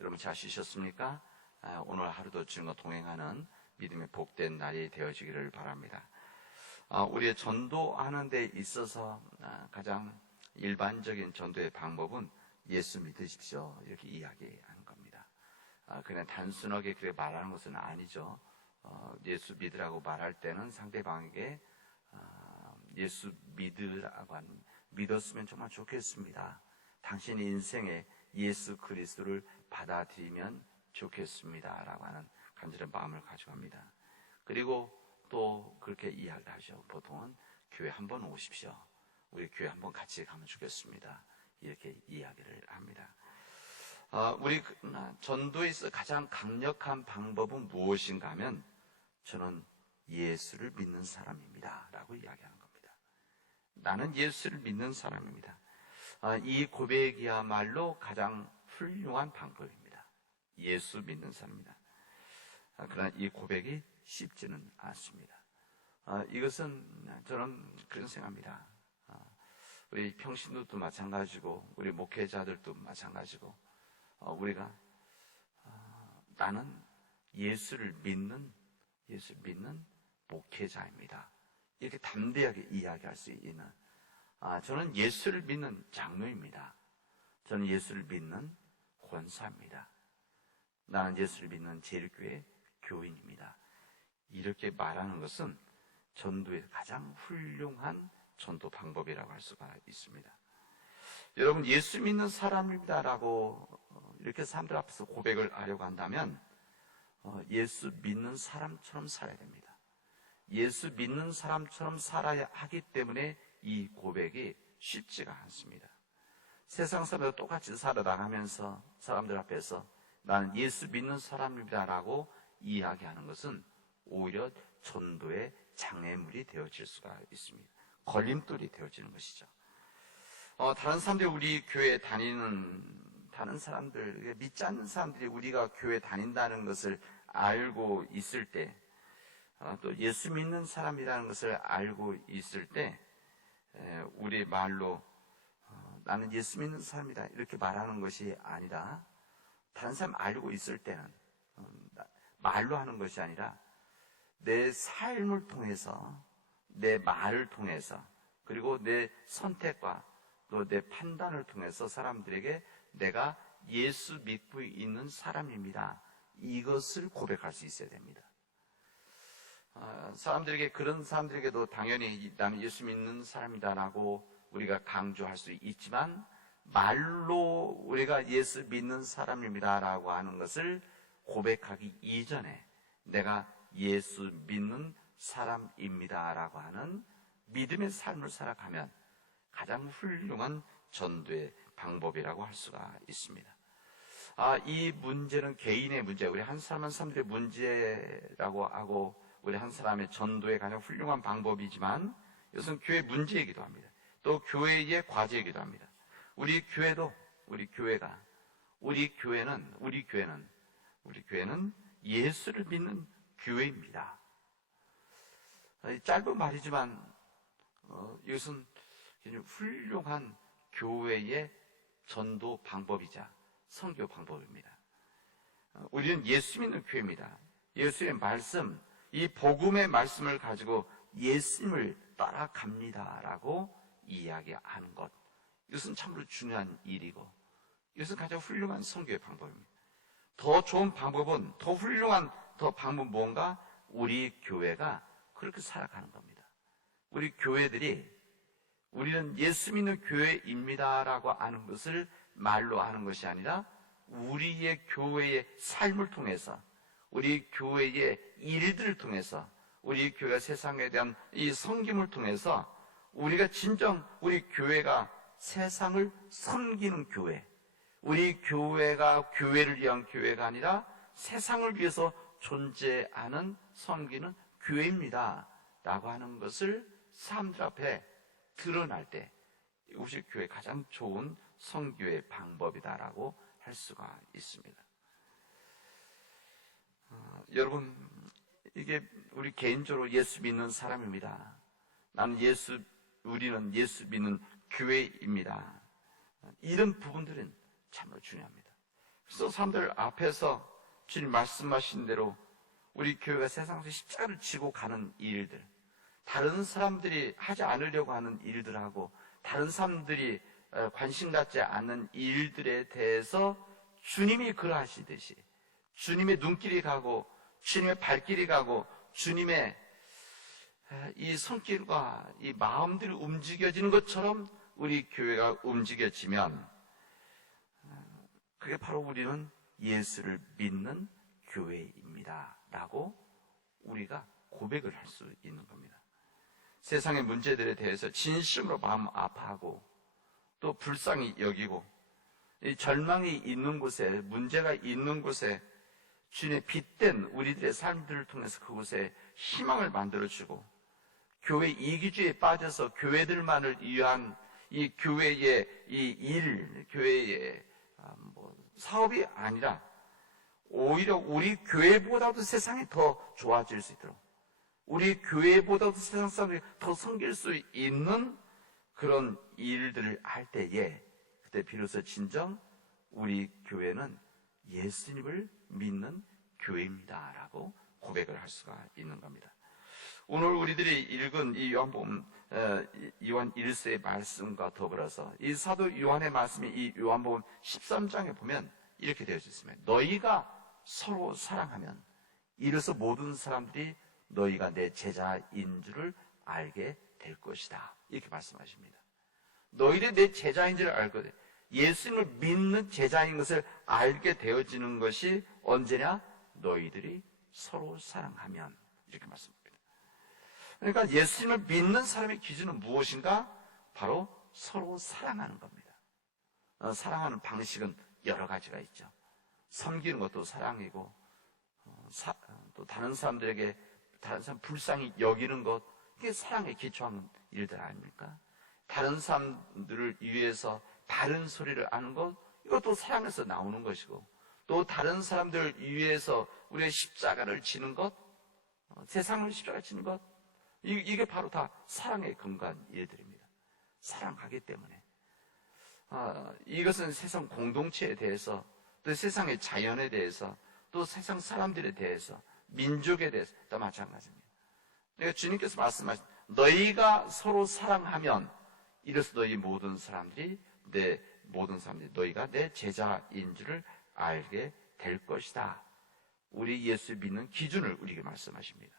여러분 잘 쉬셨습니까? 오늘 하루도 주님과 동행하는 믿음의 복된 날이 되어지기를 바랍니다. 우리의 전도하는 데 있어서 가장 일반적인 전도의 방법은 예수 믿으십시오 이렇게 이야기하는 겁니다. 그냥 단순하게 그렇게 말하는 것은 아니죠. 예수 믿으라고 말할 때는 상대방에게 예수 믿으라고 믿었으면 정말 좋겠습니다. 당신의 인생에 예수 그리스도를 받아들이면 좋겠습니다 라고 하는 간절한 마음을 가져갑니다. 그리고 또 그렇게 이야기를 하죠. 보통은 교회 한번 오십시오. 우리 교회 한번 같이 가면 좋겠습니다. 이렇게 이야기를 합니다. 우리 전도에서 가장 강력한 방법은 무엇인가 하면 저는 예수를 믿는 사람입니다 라고 이야기하는 겁니다. 나는 예수를 믿는 사람입니다. 이 고백이야말로 가장 훌륭한 방법입니다. 예수 믿는 사람입니다. 그러나 이 고백이 쉽지는 않습니다. 이것은 저는 그런 생각합니다. 우리 평신도도 마찬가지고 우리 목회자들도 마찬가지고 우리가 나는 예수를 믿는 목회자입니다. 이렇게 담대하게 이야기할 수 있는 저는 예수를 믿는 장로입니다. 저는 예수를 믿는 권사입니다. 나는 예수를 믿는 제일교회 교인입니다. 이렇게 말하는 것은 전도의 가장 훌륭한 전도 방법이라고 할 수가 있습니다. 여러분 예수 믿는 사람입니다라고 이렇게 사람들 앞에서 고백을 하려고 한다면 예수 믿는 사람처럼 살아야 됩니다. 예수 믿는 사람처럼 살아야 하기 때문에 이 고백이 쉽지가 않습니다. 세상 사람들과 똑같이 살아나가면서 사람들 앞에서 나는 예수 믿는 사람입니다라고 이야기하는 것은 오히려 전도의 장애물이 되어질 수가 있습니다. 걸림돌이 되어지는 것이죠. 다른 사람들이 우리 교회에 다른 사람들, 믿지 않는 사람들이 우리가 교회에 다닌다는 것을 알고 있을 때, 또 예수 믿는 사람이라는 것을 알고 있을 때, 우리 말로 나는 예수 믿는 사람이다 이렇게 말하는 것이 아니라 다른 사람 알고 있을 때는 말로 하는 것이 아니라 내 삶을 통해서 내 말을 통해서 그리고 내 선택과 또 내 판단을 통해서 사람들에게 내가 예수 믿고 있는 사람입니다. 이것을 고백할 수 있어야 됩니다. 그런 사람들에게도 당연히 나는 예수 믿는 사람이다라고 우리가 강조할 수 있지만 말로 우리가 예수 믿는 사람입니다라고 하는 것을 고백하기 이전에 내가 예수 믿는 사람입니다라고 하는 믿음의 삶을 살아가면 가장 훌륭한 전도의 방법이라고 할 수가 있습니다. 이 문제는 개인의 문제, 우리 한 사람 한 사람들의 문제라고 하고 우리 한 사람의 전도의 가장 훌륭한 방법이지만 이것은 교회 문제이기도 합니다. 또 교회의 과제이기도 합니다. 우리 교회는 예수를 믿는 교회입니다. 짧은 말이지만 이것은 훌륭한 교회의 전도 방법이자 선교 방법입니다. 우리는 예수 믿는 교회입니다. 예수의 말씀, 이 복음의 말씀을 가지고 예수님을 따라갑니다라고 이야기하는 것, 이것은 참으로 중요한 일이고 이것은 가장 훌륭한 선교의 방법입니다. 더 좋은 방법은 더 훌륭한 방법은 뭔가 우리 교회가 그렇게 살아가는 겁니다. 우리 교회들이 우리는 예수 믿는 교회입니다라고 하는 것을 말로 하는 것이 아니라 우리의 교회의 삶을 통해서 우리 교회의 일들을 통해서 우리 교회가 세상에 대한 이 섬김을 통해서 우리가 진정 우리 교회가 세상을 섬기는 교회, 우리 교회가 교회를 위한 교회가 아니라 세상을 위해서 존재하는 섬기는 교회입니다 라고 하는 것을 사람들 앞에 드러날 때 이것이 교회의 가장 좋은 선교의 방법이다라고 할 수가 있습니다. 여러분, 이게 우리 개인적으로 예수 믿는 사람입니다. 우리는 예수 믿는 교회입니다. 이런 부분들은 참으로 중요합니다. 그래서 사람들 앞에서 주님 말씀하신 대로 우리 교회가 세상에서 십자가를 지고 가는 일들, 다른 사람들이 하지 않으려고 하는 일들하고 다른 사람들이 관심 갖지 않는 일들에 대해서 주님이 그러하시듯이 주님의 눈길이 가고 주님의 발길이 가고 주님의 이 손길과 이 마음들이 움직여지는 것처럼 우리 교회가 움직여지면 그게 바로 우리는 예수를 믿는 교회입니다 라고 우리가 고백을 할 수 있는 겁니다. 세상의 문제들에 대해서 진심으로 마음 아파하고 또 불쌍히 여기고 이 절망이 있는 곳에, 문제가 있는 곳에 주님의 빛된 우리들의 삶들을 통해서 그곳에 희망을 만들어주고 교회 이기주의에 빠져서 교회들만을 위한 이 교회의 이 일, 교회의 사업이 아니라 오히려 우리 교회보다도 세상이 더 좋아질 수 있도록 우리 교회보다도 세상 사람들이 더 섬길 수 있는 그런 일들을 할 때에 그때 비로소 진정 우리 교회는 예수님을 믿는 교회입니다 라고 고백을 할 수가 있는 겁니다. 오늘 우리들이 읽은 이 요한 1서의 말씀과 더불어서 이 사도 요한의 말씀이 이 요한복음 13장에 보면 이렇게 되어 있습니다. 너희가 서로 사랑하면 이로써 모든 사람들이 너희가 내 제자인 줄을 알게 될 것이다. 이렇게 말씀하십니다. 너희들이 내 제자인 줄을 알거든. 예수님을 믿는 제자인 것을 알게 되어지는 것이 언제냐? 너희들이 서로 사랑하면. 이렇게 말씀합니다. 그러니까 예수님을 믿는 사람의 기준은 무엇인가? 바로 서로 사랑하는 겁니다. 사랑하는 방식은 여러 가지가 있죠. 섬기는 것도 사랑이고 또 다른 사람들에게 다른 사람 불쌍히 여기는 것, 이게 사랑에 기초하는 일들 아닙니까? 다른 사람들을 위해서 바른 소리를 하는 것, 이것도 사랑에서 나오는 것이고 또 다른 사람들을 위해서 우리의 십자가를 지는 것, 세상을 십자가 지는 것, 이게 바로 다 사랑에 근거한 일들입니다. 사랑하기 때문에 이것은 세상 공동체에 대해서 또 세상의 자연에 대해서 또 세상 사람들에 대해서 민족에 대해서 다 마찬가지입니다. 그러니까 주님께서 말씀하신 너희가 서로 사랑하면 이래서 너희 모든 사람들이 너희가 내 제자인 줄을 알게 될 것이다. 우리 예수 믿는 기준을 우리에게 말씀하십니다.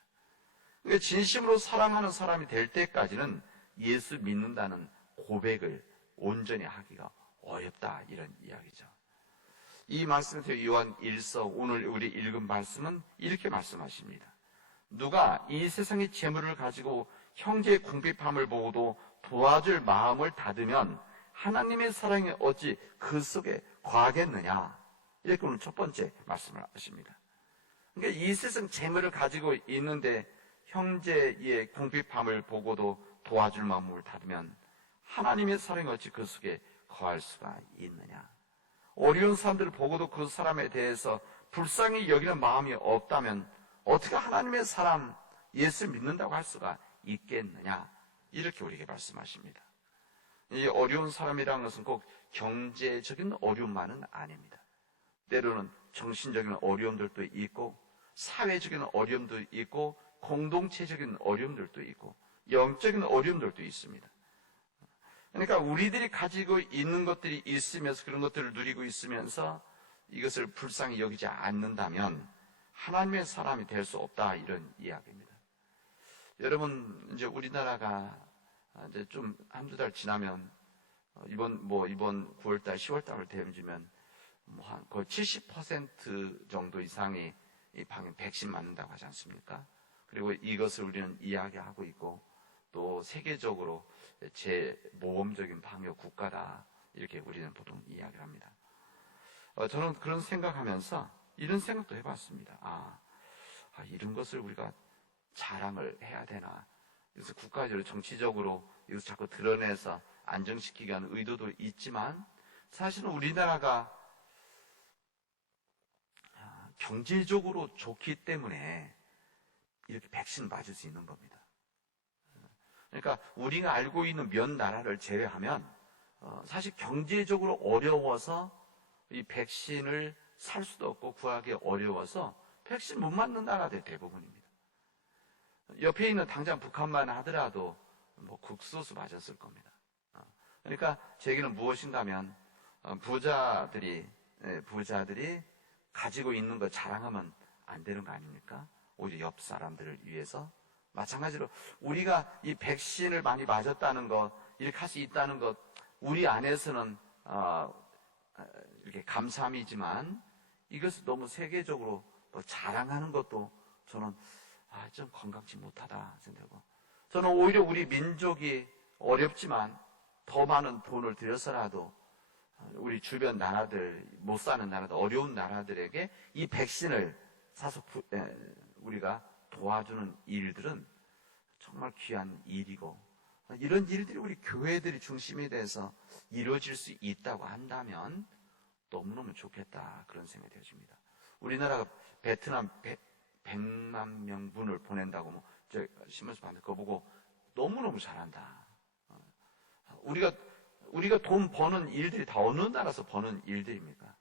그러니까 진심으로 사랑하는 사람이 될 때까지는 예수 믿는다는 고백을 온전히 하기가 어렵다, 이런 이야기죠. 이 말씀에서 요한 1서 오늘 우리 읽은 말씀은 이렇게 말씀하십니다. 누가 이 세상의 재물을 가지고 형제의 궁핍함을 보고도 도와줄 마음을 닫으면 하나님의 사랑이 어찌 그 속에 거하겠느냐. 이렇게 오늘 첫 번째 말씀을 하십니다. 그러니까 이 세상 재물을 가지고 있는데 형제의 궁핍함을 보고도 도와줄 마음을 닫으면 하나님의 사랑이 어찌 그 속에 거할 수가 있느냐. 어려운 사람들을 보고도 그 사람에 대해서 불쌍히 여기는 마음이 없다면 어떻게 하나님의 사람, 예수 믿는다고 할 수가 있겠느냐. 이렇게 우리에게 말씀하십니다. 이 어려운 사람이라는 것은 꼭 경제적인 어려움만은 아닙니다. 때로는 정신적인 어려움들도 있고 사회적인 어려움도 있고 공동체적인 어려움들도 있고 영적인 어려움들도 있습니다. 그러니까 우리들이 가지고 있는 것들이 있으면서 그런 것들을 누리고 있으면서 이것을 불쌍히 여기지 않는다면 하나님의 사람이 될 수 없다, 이런 이야기입니다. 여러분, 이제 우리나라가 이제 좀 한두 달 지나면 이번 9월달, 10월달을 되면 거의 70% 정도 이상이 이 방역 백신 맞는다고 하지 않습니까? 그리고 이것을 우리는 이야기하고 있고 또 세계적으로 제모험적인 방역 국가다, 이렇게 우리는 보통 이야기를 합니다. 저는 그런 생각하면서 이런 생각도 해봤습니다. 이런 것을 우리가 자랑을 해야 되나. 그래서 국가적으로 정치적으로 이것을 자꾸 드러내서 안정시키기 위한 의도도 있지만 사실은 우리나라가 경제적으로 좋기 때문에 이렇게 백신 맞을 수 있는 겁니다. 그러니까 우리가 알고 있는 몇 나라를 제외하면 사실 경제적으로 어려워서 이 백신을 살 수도 없고 구하기 어려워서 백신 못 맞는 나라들이 대부분입니다. 옆에 있는 당장 북한만 하더라도 뭐 국수수 맞았을 겁니다. 그러니까 제 얘기는 무엇인가 하면 부자들이 가지고 있는 거 자랑하면 안 되는 거 아닙니까? 오히려 옆 사람들을 위해서. 마찬가지로 우리가 이 백신을 많이 맞았다는 것, 이렇게 할 수 있다는 것, 우리 안에서는 이렇게 감사함이지만 이것을 너무 세계적으로 자랑하는 것도 저는 좀 건강치 못하다 생각하고, 저는 오히려 우리 민족이 어렵지만 더 많은 돈을 들여서라도 우리 주변 나라들, 못 사는 나라들, 어려운 나라들에게 이 백신을 사서 우리가 도와주는 일들은 정말 귀한 일이고, 이런 일들이 우리 교회들이 중심이 돼서 이루어질 수 있다고 한다면 너무너무 좋겠다, 그런 생각이 되어집니다. 우리나라가 베트남 100만 명분을 보낸다고 저 신문에서 봤는데 그거 보고 너무너무 잘한다. 우리가 돈 버는 일들이 다 어느 나라에서 버는 일들입니까?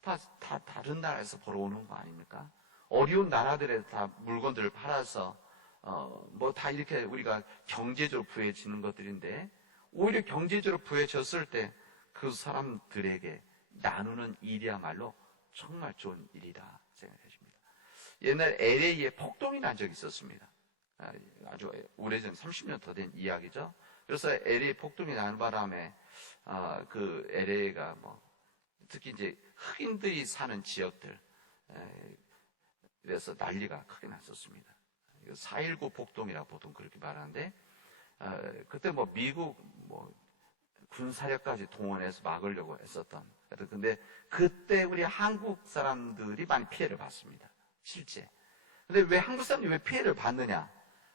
다 다른 나라에서 벌어오는 거 아닙니까? 어려운 나라들에 다 물건들을 팔아서 다 이렇게 우리가 경제적으로 부해지는 것들인데, 오히려 경제적으로 부해졌을 때 그 사람들에게 나누는 일이야말로 정말 좋은 일이다 생각해집니다. 옛날 LA에 폭동이 난 적이 있었습니다. 아주 오래전 30년 더 된 이야기죠. 그래서 LA 폭동이 나는 바람에 그 LA가 특히 이제 흑인들이 사는 지역들, 그래서 난리가 크게 났었습니다. 4.19 폭동이라고 보통 그렇게 말하는데, 그때 미국 군사력까지 동원해서 막으려고 했었던. 근데 그때 우리 한국 사람들이 많이 피해를 봤습니다. 실제. 근데 왜 한국 사람들이 왜 피해를 받느냐?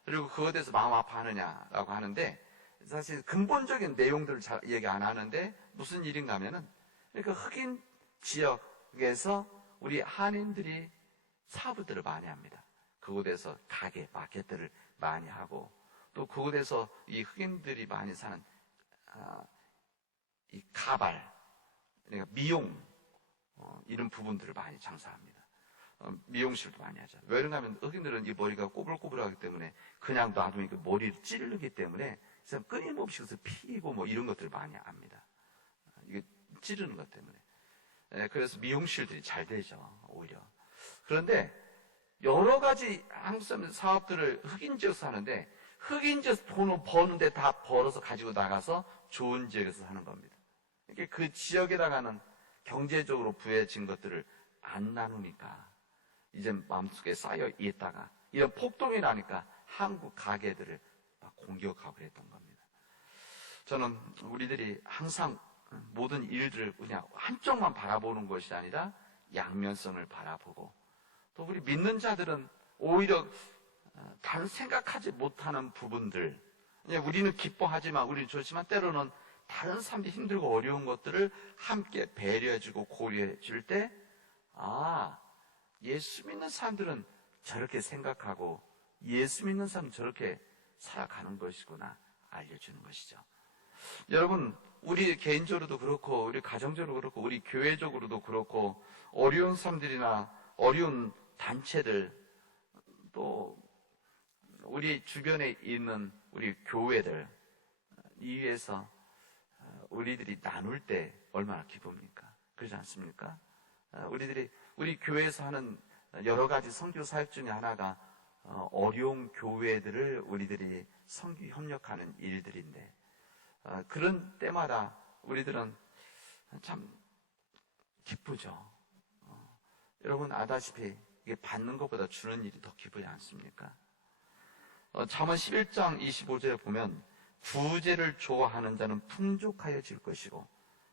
그리고 그거에 대해서 마음 아파하느냐라고 하는데, 사실 근본적인 내용들을 잘 얘기 안 하는데 무슨 일인가 하면은, 그러니까 흑인 지역에서 우리 한인들이 사업들을 많이 합니다. 그곳에서 가게, 마켓들을 많이 하고, 또 그곳에서 이 흑인들이 많이 사는 이 가발, 그러니까 미용, 이런 부분들을 많이 장사합니다. 미용실도 많이 하죠. 왜 그런가 하면 흑인들은 이 머리가 꼬불꼬불하기 때문에 그냥 놔두니까 머리를 찌르기 때문에 끊임없이 피고 이런 것들을 많이 합니다. 이게 찌르는 것 때문에. 그래서 미용실들이 잘 되죠, 오히려. 그런데 여러 가지 한국 사람들 사업들을 흑인 지역에서 하는데, 흑인 지역에서 돈을 버는데 다 벌어서 가지고 나가서 좋은 지역에서 하는 겁니다. 그러니까 그 지역에다가는 경제적으로 부해진 것들을 안 나누니까 이제 마음속에 쌓여 있다가 이런 폭동이 나니까 한국 가게들을 막 공격하고 그랬던 겁니다. 저는 우리들이 항상 모든 일들을 그냥 한쪽만 바라보는 것이 아니라 양면성을 바라보고, 또 우리 믿는 자들은 오히려 다른 생각하지 못하는 부분들, 우리는 기뻐하지만, 우리는 좋지만 때로는 다른 사람들이 힘들고 어려운 것들을 함께 배려해주고 고려해줄 때, 예수 믿는 사람들은 저렇게 생각하고 예수 믿는 사람은 저렇게 살아가는 것이구나 알려주는 것이죠. 여러분, 우리 개인적으로도 그렇고 우리 가정적으로 그렇고 우리 교회적으로도 그렇고 어려운 사람들이나 어려운 단체들, 또 우리 주변에 있는 우리 교회들 위해서 우리들이 나눌 때 얼마나 기쁩니까? 그렇지 않습니까? 우리 교회에서 하는 여러 가지 선교 사역 중에 하나가 어려운 교회들을 우리들이 선교 협력하는 일들인데, 그런 때마다 우리들은 참 기쁘죠. 여러분 아다시피 이게 받는 것보다 주는 일이 더 기쁘지 않습니까? 잠언 11장 25절에 보면 구제를 좋아하는 자는 풍족하여질 것이고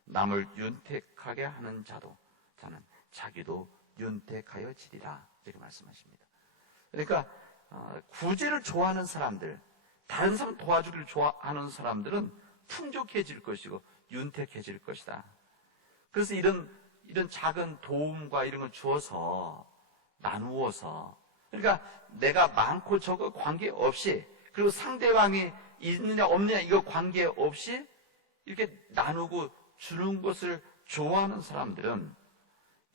남을 윤택하게 하는 자는 자기도 윤택하여지리라, 이렇게 말씀하십니다. 그러니까 구제를 좋아하는 사람들, 다른 사람 도와주기를 좋아하는 사람들은 풍족해질 것이고 윤택해질 것이다. 그래서 이런 작은 도움과 이런 걸 주어서 나누어서, 그러니까 내가 많고 적고 관계없이, 그리고 상대방이 있느냐 없느냐 이거 관계없이 이렇게 나누고 주는 것을 좋아하는 사람들은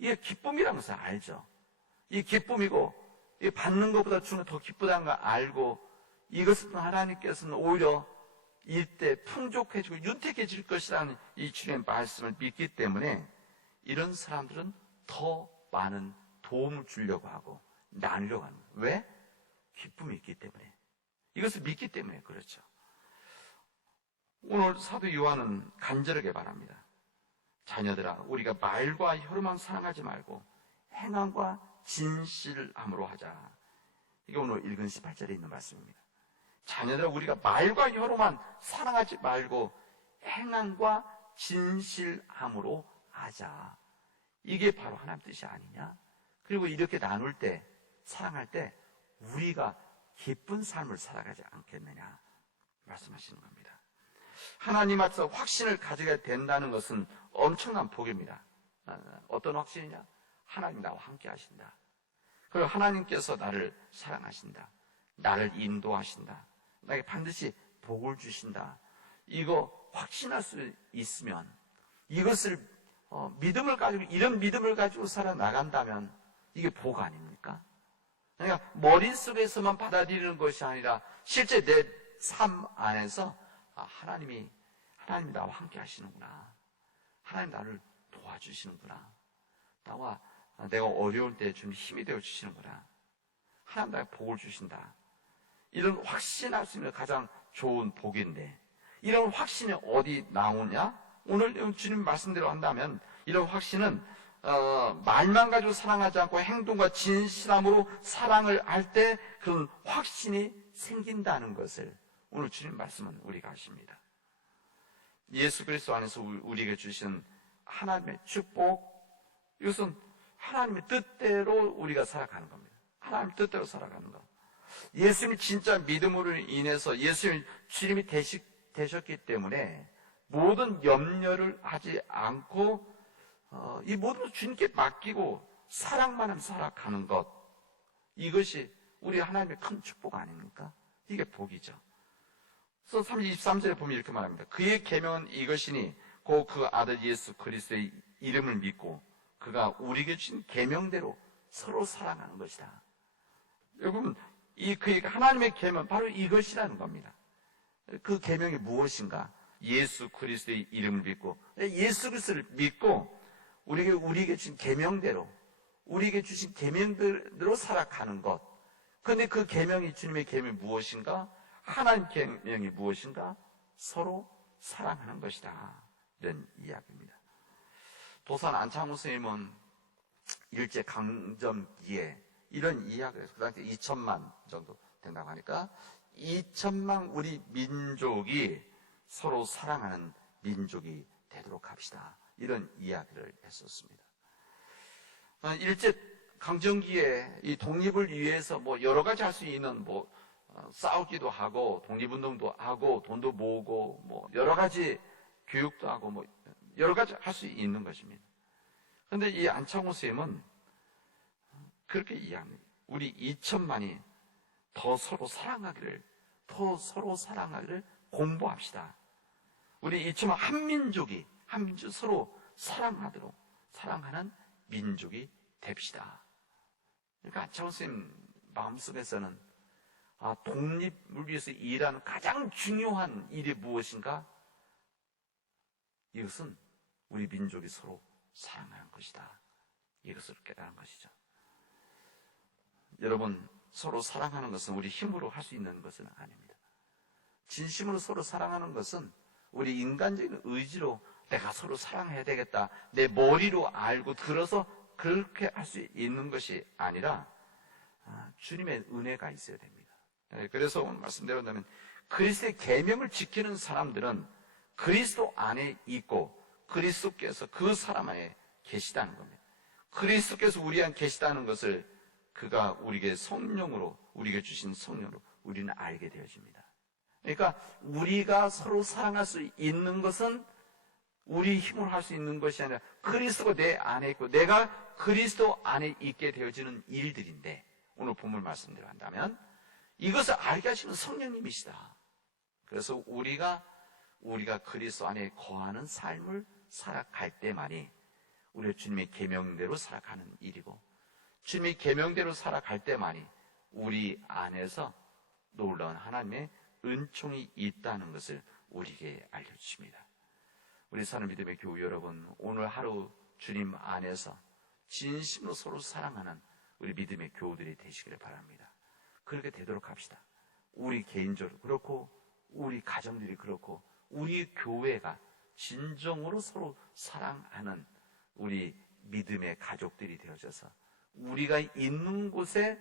이게 기쁨이라는 것을 알죠. 이 기쁨이고, 이 받는 것보다 주는 더 기쁘다는 걸 알고, 이것은 하나님께서는 오히려 이때 풍족해지고 윤택해질 것이라는 이 주님의 말씀을 믿기 때문에 이런 사람들은 더 많은 도움을 주려고 하고 나누려고 하는 거예요. 왜? 기쁨이 있기 때문에. 이것을 믿기 때문에 그렇죠. 오늘 사도 요한은 간절하게 바랍니다. 자녀들아, 우리가 말과 혀로만 사랑하지 말고 행함과 진실함으로 하자. 이게 오늘 읽은 18절에 있는 말씀입니다. 자녀들아, 우리가 말과 혀로만 사랑하지 말고 행함과 진실함으로 하자. 이게 바로 하나님 뜻이 아니냐? 그리고 이렇게 나눌 때, 사랑할 때 우리가 기쁜 삶을 살아가지 않겠느냐 말씀하시는 겁니다. 하나님 앞에서 확신을 가져야 된다는 것은 엄청난 복입니다. 어떤 확신이냐? 하나님 나와 함께 하신다. 그리고 하나님께서 나를 사랑하신다. 나를 인도하신다. 나에게 반드시 복을 주신다. 이거 확신할 수 있으면 이것을 믿음을 가지고, 이런 믿음을 가지고 살아나간다면 이게 복 아닙니까? 그러니까 머릿속에서만 받아들이는 것이 아니라 실제 내 삶 안에서 하나님이 나와 함께 하시는구나. 하나님 나를 도와주시는구나. 내가 어려울 때 좀 힘이 되어 주시는구나. 하나님 나에게 복을 주신다. 이런 확신할 수 있는 가장 좋은 복인데, 이런 확신이 어디 나오냐? 오늘 주님 말씀대로 한다면 이런 확신은 말만 가지고 사랑하지 않고 행동과 진실함으로 사랑을 할 때 그런 확신이 생긴다는 것을 오늘 주님 말씀은 우리가 아십니다. 예수 그리스도 안에서 우리에게 주신 하나님의 축복, 이것은 하나님의 뜻대로 우리가 살아가는 겁니다. 하나님의 뜻대로 살아가는 것. 예수님이 진짜 믿음으로 인해서 예수님 주님이 되셨기 때문에 모든 염려를 하지 않고 이 모든 것을 주님께 맡기고 사랑만 하며 살아가는 것, 이것이 우리 하나님의 큰 축복 아닙니까? 이게 복이죠. 그래서 23절에 보면 이렇게 말합니다. 그의 계명은 이것이니 곧 그 아들 예수 그리스도의 이름을 믿고 그가 우리에게 주신 계명대로 서로 사랑하는 것이다. 여러분, 그의 하나님의 계명 바로 이것이라는 겁니다. 그 계명이 무엇인가? 예수 그리스도의 이름을 믿고, 예수 그리스도를 믿고 우리에게 주신 계명대로, 우리에게 주신 계명대로 살아가는 것. 그런데 그 계명이, 주님의 계명이 무엇인가? 하나님 계명이 무엇인가? 서로 사랑하는 것이다. 이런 이야기입니다. 도산 안창호 선생님은 일제 강점기에 이런 이야기를 해서 그 당시 2천만 정도 된다고 하니까 2천만 우리 민족이 서로 사랑하는 민족이 되도록 합시다. 이런 이야기를 했었습니다. 일제 강점기에 이 독립을 위해서 여러 가지 할 수 있는 싸우기도 하고 독립운동도 하고 돈도 모으고 여러 가지 교육도 하고 여러 가지 할 수 있는 것입니다. 그런데 이 안창호 선생님은 그렇게 이해합니다. 우리 2천만이 더 서로 사랑하기를 공부합시다. 우리 2천만 한민족이 서로 사랑하도록 사랑하는 민족이 됩시다. 그러니까 안창호 선생님 마음속에서는 독립을 위해서 일하는 가장 중요한 일이 무엇인가? 이것은 우리 민족이 서로 사랑하는 것이다. 이것을 깨달은 것이죠. 여러분, 서로 사랑하는 것은 우리 힘으로 할 수 있는 것은 아닙니다. 진심으로 서로 사랑하는 것은 우리 인간적인 의지로 내가 서로 사랑해야 되겠다, 내 머리로 알고 들어서 그렇게 할 수 있는 것이 아니라 주님의 은혜가 있어야 됩니다. 그래서 오늘 말씀드린다면 그리스도의 계명을 지키는 사람들은 그리스도 안에 있고 그리스도께서 그 사람 안에 계시다는 겁니다. 그리스도께서 우리 안에 계시다는 것을 그가 우리에게 성령으로, 우리에게 주신 성령으로 우리는 알게 되어집니다. 그러니까 우리가 서로 사랑할 수 있는 것은 우리 힘으로 할 수 있는 것이 아니라 그리스도가 내 안에 있고 내가 그리스도 안에 있게 되어지는 일들인데, 오늘 본문 말씀대로 한다면 이것을 알게 하시는 성령님이시다. 그래서 우리가 그리스도 안에 거하는 삶을 살아갈 때만이 우리가 주님의 계명대로 살아가는 일이고, 주님의 계명대로 살아갈 때만이 우리 안에서 놀라운 하나님의 은총이 있다는 것을 우리에게 알려주십니다. 우리 사는 믿음의 교우 여러분, 오늘 하루 주님 안에서 진심으로 서로 사랑하는 우리 믿음의 교우들이 되시기를 바랍니다. 그렇게 되도록 합시다. 우리 개인적으로 그렇고, 우리 가정들이 그렇고, 우리 교회가 진정으로 서로 사랑하는 우리 믿음의 가족들이 되어져서 우리가 있는 곳에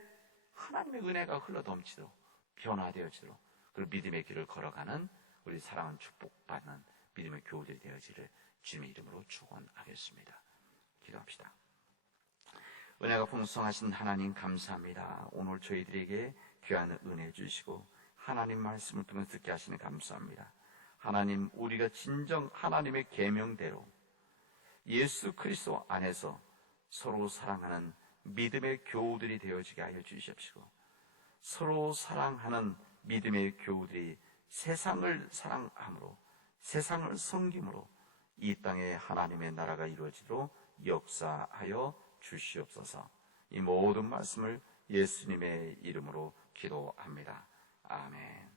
하나님의 은혜가 흘러넘치도록, 변화되어지도록, 그리고 믿음의 길을 걸어가는 우리 사랑하는 축복받는 믿음의 교우들이 되어지를 주님의 이름으로 축원하겠습니다. 기도합시다. 은혜가 풍성하신 하나님 감사합니다. 오늘 저희들에게 귀한 은혜 주시고 하나님 말씀을 통해 듣게 하시는 감사합니다. 하나님, 우리가 진정 하나님의 계명대로 예수 그리스도 안에서 서로 사랑하는 믿음의 교우들이 되어지게 하여 주시옵시고, 서로 사랑하는 믿음의 교우들이 세상을 사랑함으로, 세상을 섬김으로 이 땅에 하나님의 나라가 이루어지도록 역사하여 주시옵소서. 이 모든 말씀을 예수님의 이름으로 기도합니다. 아멘.